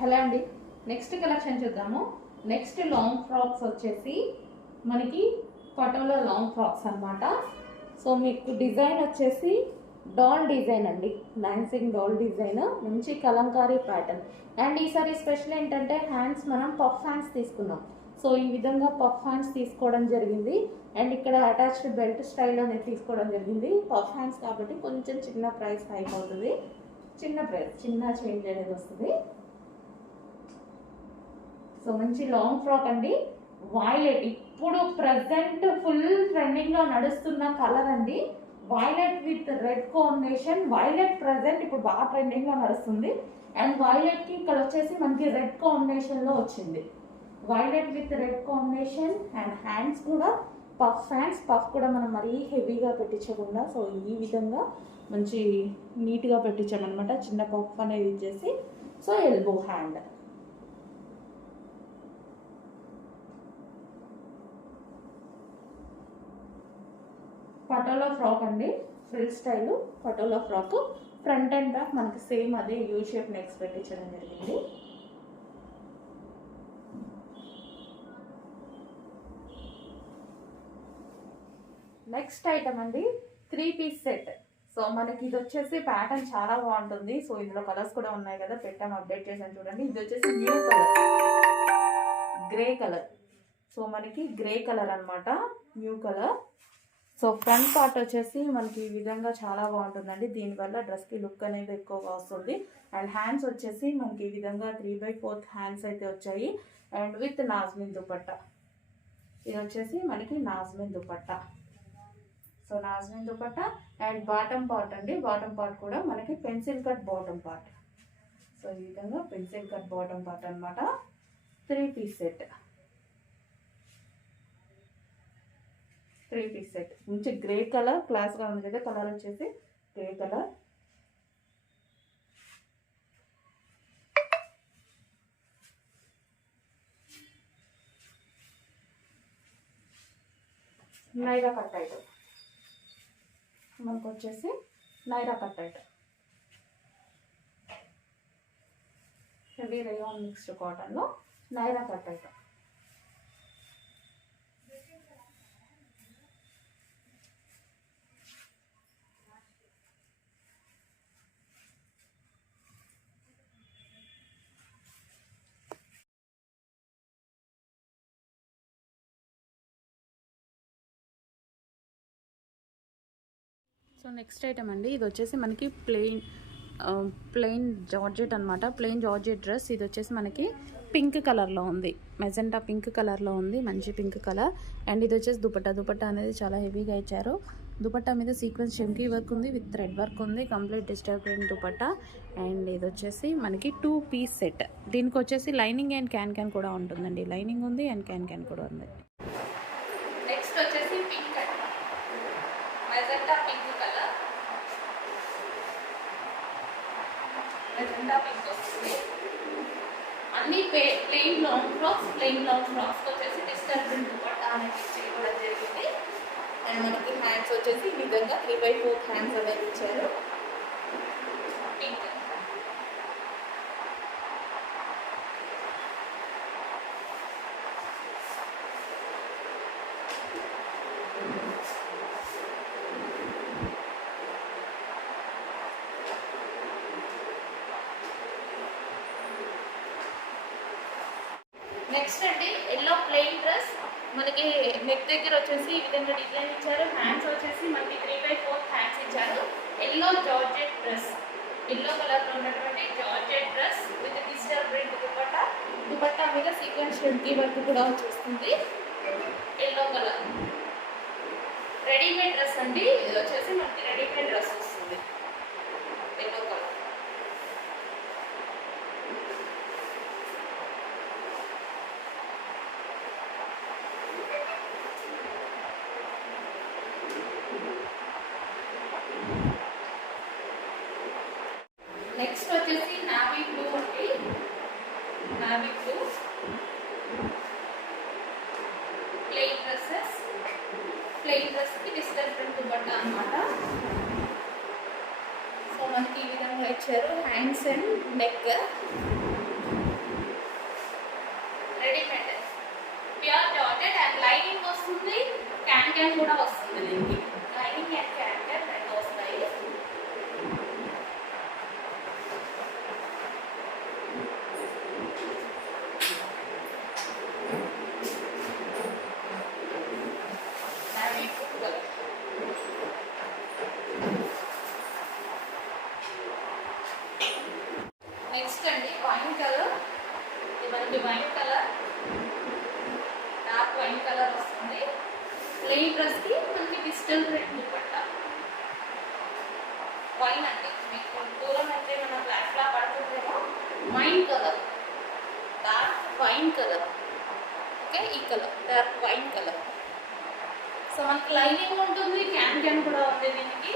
Hello అండి. Next collection చూద్దాము. Next long frocks వచ్చేసి మనకి పటోలా లాంగ్ ఫ్రాక్స్ అన్నమాట. సో మీకు డిజైన్ వచ్చేసి డాల్ డిజైన్ అండి. డాన్సింగ్ డాల్ డిజైన్ మంచి కలంకారీ ప్యాటర్న్ అండ్ ఈసారి స్పెషల్ ఏంటంటే హ్యాండ్స్ మనం పఫ్ హ్యాండ్స్ తీసుకున్నాం. సో ఈ విధంగా పఫ్ హ్యాండ్స్ తీసుకోవడం జరిగింది. అండ్ ఇక్కడ అటాచ్డ్ బెల్ట్ స్టైల్ అనేది తీసుకోవడం జరిగింది. పఫ్ హ్యాండ్స్ కాబట్టి కొంచెం చిన్న ప్రైస్ హైక్ అవుతుంది. చిన్న ప్రైస్ చిన్న చేంజ్ అనేది వస్తుంది. సో మంచి లాంగ్ ఫ్రాక్ అండి. వైలెట్ ఇప్పుడు ప్రజెంట్ ఫుల్ ట్రెండింగ్లో నడుస్తున్న కలర్ అండి. Violet with red combination violet present ఇప్పుడు బాగా ట్రెండింగ్లో నడుస్తుంది. అండ్ వైలెట్కి ఇక్కడ వచ్చేసి మనకి రెడ్ కాంబినేషన్లో వచ్చింది. Violet with red combination and hands కూడా పఫ్ హ్యాండ్స్ పఫ్ కూడా మనం మరీ హెవీగా పెట్టించకుండా సో ఈ విధంగా మంచి నీట్గా పెట్టించామన్నమాట. చిన్న పఫ్ అనేది ఇచ్చేసి. So elbow hand Patola frock అండి. Frill style Patola frock. Front and back మనకి సేమ్ అదే యూ షేప్ నెక్స్ పెట్టించడం జరిగింది. నెక్స్ట్ ఐటమ్ అండి త్రీ పీస్ సెట్ సో మనకి ఇది వచ్చేసి ప్యాటర్న్ చాలా బాగుంటుంది. సో ఇందులో కలర్స్ కూడా ఉన్నాయి కదా పెట్టాము అప్డేట్ చేసాను చూడండి. ఇది వచ్చేసి new colour grey colour so మనకి గ్రే కలర్ అనమాట new colour so front part వచ్చేసి మనకి ఈ విధంగా చాలా బాగుంటుందండి. దీనివల్ల డ్రెస్కి లుక్ అనేది ఎక్కువగా వస్తుంది. అండ్ హ్యాండ్స్ వచ్చేసి మనకి ఈ విధంగా త్రీ బై ఫోర్త్ హ్యాండ్స్ అయితే వచ్చాయి. అండ్ విత్ నాజ్మిన్ దుపట్ట. ఇది వచ్చేసి మనకి నాజ్మిన్ dupatta. So నాజ్మిన్ dupatta and bottom part అండి. బాటమ్ పార్ట్ కూడా మనకి pencil cut bottom part so ఈ విధంగా పెన్సిల్ కట్ బాటమ్ పార్ట్ అనమాట three piece set three piece set. మంచి గ్రే కలర్ క్లాస్గా ఉంది కదా కలర్ వచ్చేసి grey colour. Naira cut item మనకు వచ్చేసి Naira cut item heavy rayon mixed కాటన్లో Naira cut item so next item అండి ఇది వచ్చేసి మనకి ప్లెయిన్ ప్లెయిన్ జార్జెట్ అనమాట ప్లెయిన్ జార్జెట్ డ్రెస్ ఇది వచ్చేసి మనకి పింక్ కలర్లో ఉంది. మెజెంటా పింక్ కలర్లో ఉంది మంచి పింక్ కలర్. అండ్ ఇది వచ్చేసి దుపట్టా. దుపట్టా అనేది చాలా హెవీగా ఇచ్చారు. దుపట్టా మీద సీక్వెన్స్ చెంకీ వర్క్ ఉంది విత్ థ్రెడ్ వర్క్ ఉంది complete digital print dupatta. And ఇది వచ్చేసి మనకి టూ పీస్ సెట్. దీనికి వచ్చేసి లైనింగ్ అండ్ క్యాన్ క్యాన్ కూడా ఉంటుందండి. లైనింగ్ ఉంది అండ్ క్యాన్ క్యాన్ కూడా ఉంది నెక్స్ట్ వచ్చేసి pink magenta pink colour pink వస్తుంది అన్ని plain long frocks plain long frocks వచ్చేసి డిస్టర్బెన్స్ దుపట్టా అనేది చేయడం జరిగింది. అండ్ మనకి హ్యాండ్స్ వచ్చేసి ఈ విధంగా త్రీ బై ఫోర్ హ్యాండ్స్ అనేది ఇచ్చారు. పింక్ నెక్స్ట్ అండి ఎల్లో ప్లెయిన్ డ్రెస్ మనకి నెక్ దగ్గర వచ్చేసి ఈ విధంగా డిజైన్ ఇచ్చారు. హ్యాండ్స్ వచ్చేసి మనకి త్రీ బై ఫోర్ హ్యాండ్స్ ఇచ్చారు. ఎల్లో జార్జెట్ డ్రెస్ ఎల్లో కలర్లో ఉన్నటువంటి georgette dress with digital print dupatta. Dupatta మీద సీక్వెన్స్ షెడ్కి వర్క్ కూడా వచ్చేస్తుంది. ఎల్లో కలర్ రెడీమేడ్ డ్రెస్ అండి. ఇది వచ్చేసి మనకి రెడీమేడ్ డ్రెస్ వస్తుంది ఎల్లో కలర్ నెక్స్ట్ వచ్చేసి నావీ బ్లూ అండి navy blue plain dresses plain డ్రెస్కి డిస్టెన్స్ ప్రింట్ దుపట్టా అనమాట సో మనకి ఈ విధంగా ఇచ్చారు. Hands and neck readymade pure dotted and lining వస్తుంది. క్యాన్ క్యాన్ కూడా వస్తుంది దీనికి లైనింగ్ అండ్ క్యాన్ క్యాన్ రెండు వస్తాయి Navy blue color. నెక్స్ట్ అండి వైన్ కలర్. ఇది మనకి wine colour. Dark wine colour వస్తుంది. ప్లెయిన్ డ్రెస్కి మనకి డిజిటల్ ప్రింట్ దుపట్ట. వైన్ అండి. మీకు దూరం అయితే మన బ్లాక్ లా పడుతుందేమో. Wine colour. Dark wine colour. Okay ఈ colour. Dark wine colour. So మనకి లైనింగ్ ఉంటుంది క్యాన్ క్యాన్ కూడా ఉంది దీనికి.